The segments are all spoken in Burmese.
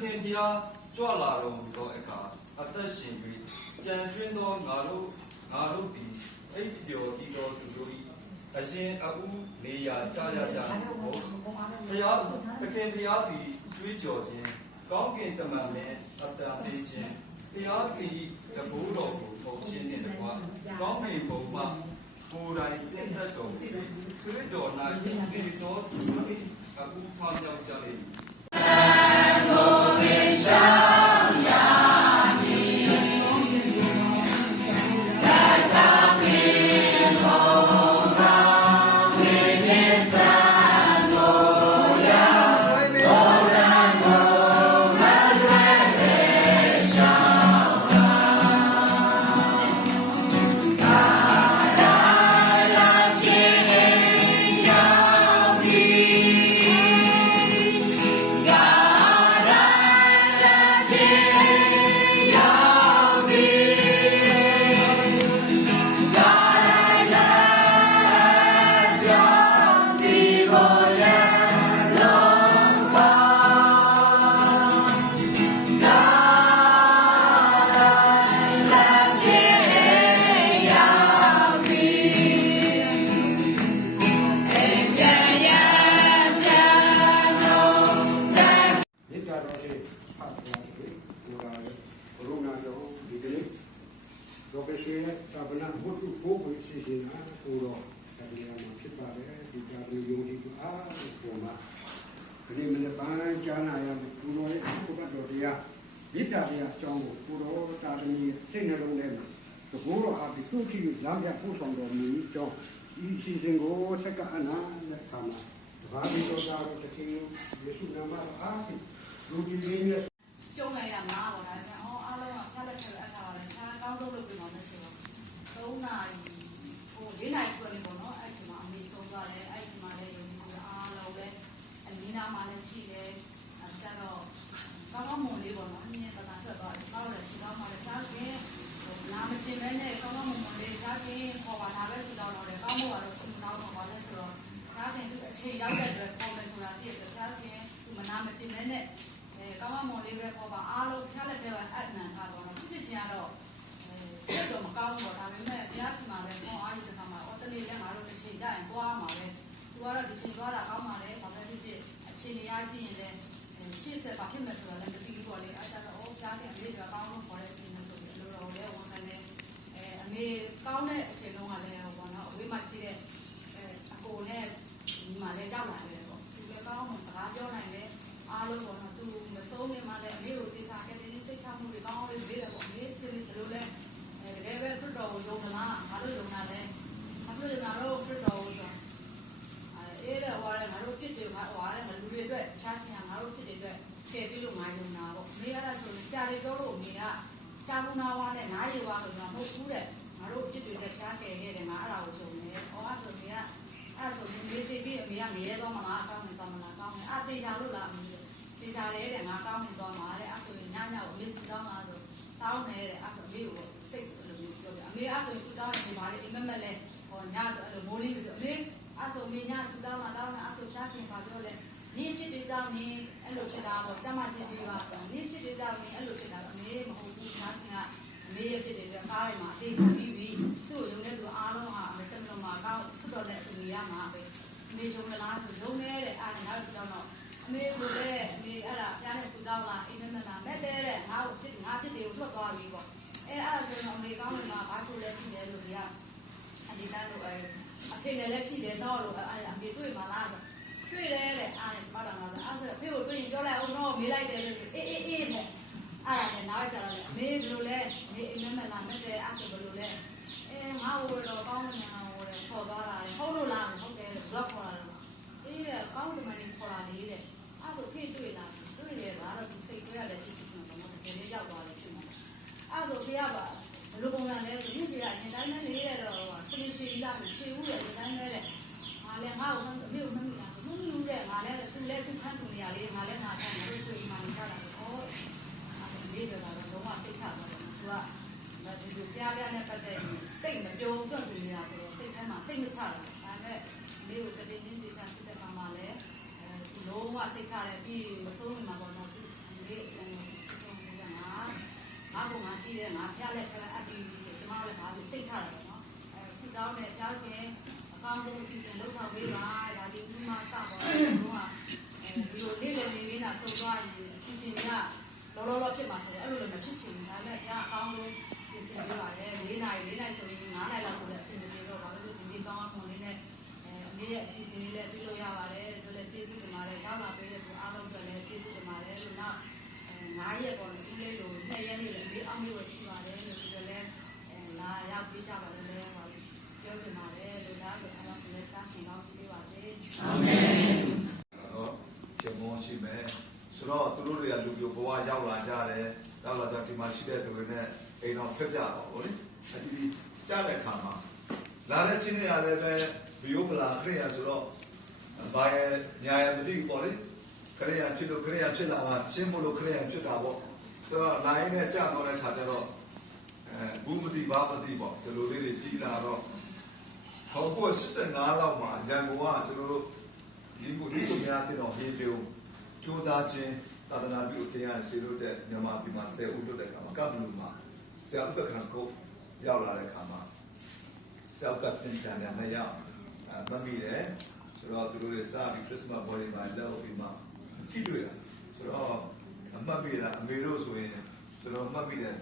ခင်ပြားကြွလာတော်မူသောအခါအသက်ရှင်၍ကြံကျွင်းသောငါတို့သည်အိပ်ပျော်တည်သောသူတို့၏အရှင်အဦးနေရာကြရကြသောဘုရားသခင်ဘုရားသည်ကြွေးကြော်ခြင်းကောင်းကင်တမန်နှင့်အတန်ပေးခြင်းဘုရားသခင်၏တဘိုးတော်ကိုပုံခြင်းနှင့်တကွာကောင်းကင်ဘုံမှကိုယ်တိုင်ဆင်းသက်တော်မူ၍ခရစ်တော်၌နေသောသူတို့၏အဦးဖွားမြောက်ကြလိမ့်မည်တော့ပဲရှိတဲ့သာဗနာဘုသူကိုကိုစီစဉ်တာဆိုတော့တရားမှာဖြစ်ပါတယ်ဒီကြတဲ့ယုံကြည်သူအားပုံမှာဒီမနေ့ပိုင်းကြားနာရမယ်သူတော်ရဲ့ဘုရားတော်တရားမေတ္တာတရားအကြောင်းကိုကိုတော်တာသမီးစိတ်နှလုံးထဲမှာသဘောတော်အားဖြင့်သူ့ကြည့်လမ်းပြပို့ဆောင်တော်မူအကြောင်းဒီစီစဉ်ကိုစက္ကအနာနဲ့ခါမှာဘာဒီတော်တာကိုတစ်ချိန်ယေရှုနာမအားဖြင့်လူကြီးလေးနဲ့ကျုံလိုက်ရမှာပေါ့ဒါကအားလုံးကဖတ်လက်ထက်အထားပါတယ်ဒါကောင်းဆုံးလုပ်ပြပါမယ်ဆိုတော့3နာရီ4နာရီခွဲလေးပေါ့နော်အဲ့ဒီမှာအမေဆုံးသွားတယ်အဲ့ဒီမှာလည်းယုံကြည်အားလုံးလည်းအနည်းနာမှလည်းရှိတယ်အဲ့တော့ကောင်းကောင်းမွန်လေးပေါ့နော်အမြင်တသာထွက်သွားတယ်တော့လည်းဒီတော့မှလည်းဒါကလာမကျင်မဲနဲ့ကောင်းကောင်းမွန်မွန်လေးဒါကခေါ်ပါလာပဲဆိုတော့လည်းကောင်းဖို့ကတော့သူ့နောက်တော့ပါလဲဆိုတော့ဒါကသူအခြေရောက်တဲ့အတွက်ပေါ်မယ်ဆိုတာသိတယ်ဒါကသူမနာမကျင်မဲနဲ့ကောင်းမွန်လေးပဲပေါ်ပါအားလုံးဖျားလက်တဲ့ကအနံကတော့ဖြစ်ချင်ကတော့ဆက်တော့မကောင်းဘူးဒါပေမဲ့ဘုရားစီမှာပဲပေါ်အားယူတဲ့ခါမှာအော်တနေ့လည်းငါတို့တစ်ချိန်ကြရင်သွားမှာပဲသူကတော့ဒီချိန်သွားတာကောင်းပါလေဘာပဲဖြစ်ဖြစ်အခြေအနေရကြည့်ရင်လည်းရှေ့ဆက်ပါဖြစ်မယ်ဆိုတာလည်းမသိဘူးပေါ့လေအဲ့ဒါတော့ဘုရားကအမေကကောင်းလို့ခေါ်တဲ့အချိန်မျိုးဆိုပြီးလိုတော်လည်းဝန်ခံတယ်အမေကောင်းတဲ့အချိန်တုန်းကလည်းဟောပေါ့နော်အဝေးမှာရှိတဲ့အကိုနဲ့ဒီမှာလည်းကြောက်လာတယ်ပေါ့သူလည်းကောင်းမှစကားပြောနိုင်တယ်အားလုံးပေါ့နော်သူမဆုံးနေမှလည်းအမေကိုသိချာခဲ့တယ်စိတ်ချမှုတွေကောင်းလေးမေးတယ်ပေါ့အမေချင်းလေးဒီလိုလဲတကယ်ပဲဖတ်တော်ကိုယုံမလားငါတို့ယုံတာလဲအခုလည်းငါတို့ဖတ်တော်ကိုဆိုအဲ့ဒါဟောတယ်ငါတို့ဖြစ်တယ်ဟောတယ်လူတွေအတွက်ချားချင်ငါတို့ဖြစ်တယ်အတွက်ထည့်ပြီးလို့ငါယုံတာပေါ့အမေအဲ့ဒါဆိုဆရာတွေပြောလို့အမေကချားဘူးနာဝါနဲ့နားရီဝါလို့တော့မဟုတ်ဘူးတဲ့ငါတို့ဖြစ်တယ်တဲ့ချားတယ်ခဲ့တယ်ငါအဲ့ဒါကိုယုံတယ်ဟောအဲ့ဆိုအမေကအဲ့ဆိုမေးသိပြီးအမေကနေရဲသွားမလားအကောင်းနေသွားမလားကောင်းနေတေချာလို့လားအမေတေချာတယ်တဲ့ငါကောင်းနေသွားမှာတဲ့အဲ့ဆိုရင်ညညကိုအမေစူတောင်းလာဆိုတောင်းနေတဲ့အဲ့ဆိုအမေကိုစိတ်လိုမျိုးပြောပြအမေအဲ့ဆိုစူတောင်းနေပါလေအိမ်မက်မက်လဲဟောညဆိုအဲ့လိုမိုးလေးဆိုအမေအဲ့ဆိုအမေညစူတောင်းလာတောင်းနေအဲ့ဆိုရှားခင်ပါပြောလဲနေဖြစ်တဲ့ကြောင့်နေအဲ့လိုဖြစ်တာပေါ့စမ်းမချင်းပြပါနေဖြစ်တဲ့ကြောင့်နေအဲ့လိုဖြစ်တာအမေမဟုတ်ဘူးရှားခင်ကအမေရဲ့ဖြစ်တဲ့အတွက်ကားတွေမှာအသေးပြီးပြီးသူ့ကိုယုံတဲ့သူအားလုံးဟာအမေတမလို့မှာကောင်းဖြစ်တော်တဲ့အမေရမှာပဲအမေယုံလားဆိုယုံနေတဲ့အားနဲ့ငါတို့ပြောတော့အမေကိုလည်းအမေအဲ့ဒါဖျားနဲ့ဆူတောင်းလာအိမ်မက်လာမဲ့တဲ့ငါ့ကိုငါဖြစ်တယ်ကိုထွက်သွားပြီပေါ့အဲ့ဆိုတော့အမေကောင်းနေမှာဘာချိုလဲရှိတယ်လို့ကြီးကအဒီတန်းလို့အဖေလည်းရှိတယ်တော့လို့အဲ့အမေတွေ့မှာလားတွေ့တယ်တဲ့အားနဲ့စမတော်လာဆိုအဲ့ဆိုအဖေကိုတွေ့ရင်ပြောလိုက်အောင်တော့မေးလိုက်တယ်လို့အေးပေါ့အဲ့ဒါနဲ့နောက်ကျတော့အမေဘယ်လိုလဲအမေအိမ်မက်လာမဲ့တဲ့အဲ့ဆိုဘယ်လိုလဲငါ့ကိုတော့ကောင်းနေမှာဟိုလေခေါ်သွားတာလေဟုတ်လို့လားဟုတ်တယ်လို့ခေါ်လာတယ်အေးတဲ့ကောင်းတယ်မင်းခေါ်လာလေတဲ့အဲ့ဆိုဖေးတွေ့လာတွေ့တယ်ဒါတော့သူစိတ်တွဲရတယ်ဖြစ်ဖြစ်မှာတော့တကယ်လေးရောက်သွားတယ်ဖြစ်မှာအဲ့ဆိုဖေးကပါဘယ်လိုပုံစံလဲဒီကြီးကအရင်တိုင်းနဲ့နေတဲ့တော့စလီရှိလာရှိဦးတယ်ဒီတိုင်းနဲ့တဲ့ငါလည်းငါ့ကိုအမေကိုမမိတာမမိဘူးတဲ့ငါလည်းသူလည်းသူခန့်သူနေရလေငါလည်းငါခန့်လို့ဆိုရင်မှနေတာတော့ဟောအဲ့မေးတော့တော့လုံးဝစိတ်ချသွားတယ်သူကဒါဒီလိုပြားနဲ့ပတ်သက်စိတ်မကြုံသွန့်သူနေတာဆိုတော့စိတ်ထဲမှာစိတ်မချတာဒါနဲ့မေကိုတတိယင်းဒီစားစစ်တဲ့ခါမှာလည်းလုံးဝစိတ်ချတယ်ပြီးမဆုံးနေမှာပေါ့နော်ဒီ လေးချစ်ဆုံးကငါဘုံမှာကြည့်တယ်ငါဖျားလက်ဖက်အပ်ပြီးဆိုကျမလည်းဘာလို့စိတ်ချရတယ်ပေါ့နော်စစ်တောင်းနဲ့ဖျားခင်အကောင်းဆုံးအစီအစဉ်လုပ်ဆောင်ပေးပါဒါဒီဥမာစပေါ့တော့ဒီလိုနေ့လည်းနေနေတာဆုံးသွားရင်အစီအစဉ်ကလောဖြစ်ပါဆိုတော့အဲ့လိုလည်းမဖြစ်ချင်ဘူးဒါပေမဲ့အကောင်းဆုံးပြင်ဆင်ပေးပါတယ်၄နာရီဆိုရင်9နာရီလောက်ဆိုလည်းအစီအစဉ်တွေတော့ဘာလို့ဒီကောင်းအောင်လေးနဲ့အမေရဲ့အစီအစဉ်လေးလည်းပြီးလို့ရပါတယ်ဒါလည်းကျေးဇူးတင်ပါတယ်ကြောက်လာပေးတဲ့သူအားလုံးအတွက်လည်းကျေးဇူးတင်ပါတယ်လို့နောက်9ရက်ပေါ်လို့ဦးလေးတို့2ရက်နေ့လည်းအမေအောင်လို့ရှိပါတယ်လို့ဒီလိုလည်းလာရောက်ပေးကြပါလို့လည်းပြောချင်ပါတယ်လို့ဒါလည်းအားလုံးလည်းတားခင်အောင်ပေးပါစေအာမင်တော့ကျေမောရှိမယ်ဆိုတော့သူတို့တွေကလူပြိုဘဝရောက်လာကြတယ်ရောက်လာတော့ဒီမှာရှိတဲ့သူတွေနဲ့အိမ်တော်ဖက်ကြတော့ဗောလေအဒီကြားတဲ့ခါမှာလာတဲ့ချင်းတွေရတယ်ပဲဘီယိုကလာခရိယာဆိုတော့ဘာရဲ့ညာရဲ့မသိဘူးဗောလေခရိယာဖြစ်လို့ခရိယာဖြစ်လာတာချင်းမလို့ခရိယာဖြစ်တာဗောဆိုတော့လာရင်လည်းကြာတော့တဲ့ခါကျတော့ဘူးမသိဘာမသိဗောဒီလိုလေးတွေကြီးလာတော့1985လောက်မှာရန်ကုန်ကကျွန်တော်တို့ဒီကိုများတဲ့တော့ဟေးပြုံးစူးစမ်းခြင်းသာသနာပြုအထင်ရဆေလို့တဲ့မြန်မာပြည်မှာ10ဦးလွတ်တဲ့ခါမှာကပ်ဘလူးမှာဆရာဥပက္ခကိုရောက်လာတဲ့ခါမှာဆရာဥပက္ခတင်တယ်နဲ့ရောက်မမိတယ်ဆိုတော့သူတို့တွေစပြီးခရစ်စမတ်ဘော်ဒီမှာလောက်ပြီးမှကြည့်တွေ့တာဆိုတော့အမှတ်မိတာအမေတို့ဆိုရင်ကျွန်တော်မှတ်မိတယ်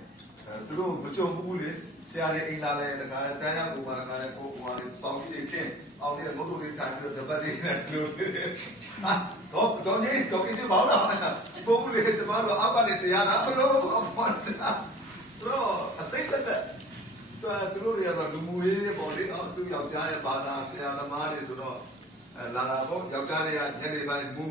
သူတို့မကြုံဘူးလေဆရာတွေအိမ်လာလဲတခါတန်းရကူမှာတခါကိုကွာလေးစောင်းကြီးတွေခင်းအောင်တဲ့ငုတ်တို့လေးထိုင်ပြီးတော့တပတ်လေးနဲ့လို့ဟာတော့နေတော့ကြည့်ပါဦးလားပုံလေးကျမတို့အပနဲ့တရားနာဘလို့အပွန်တာတော့အစိတ်သက်သူတို့တွေကတော့လူမှုရေးပေါ်လေနော်သူယောက်ျားရဲ့ဘာသာဆရာသမားတွေဆိုတော့လာတာပေါ့ယောက်ျားတွေကညနေပိုင်းမူ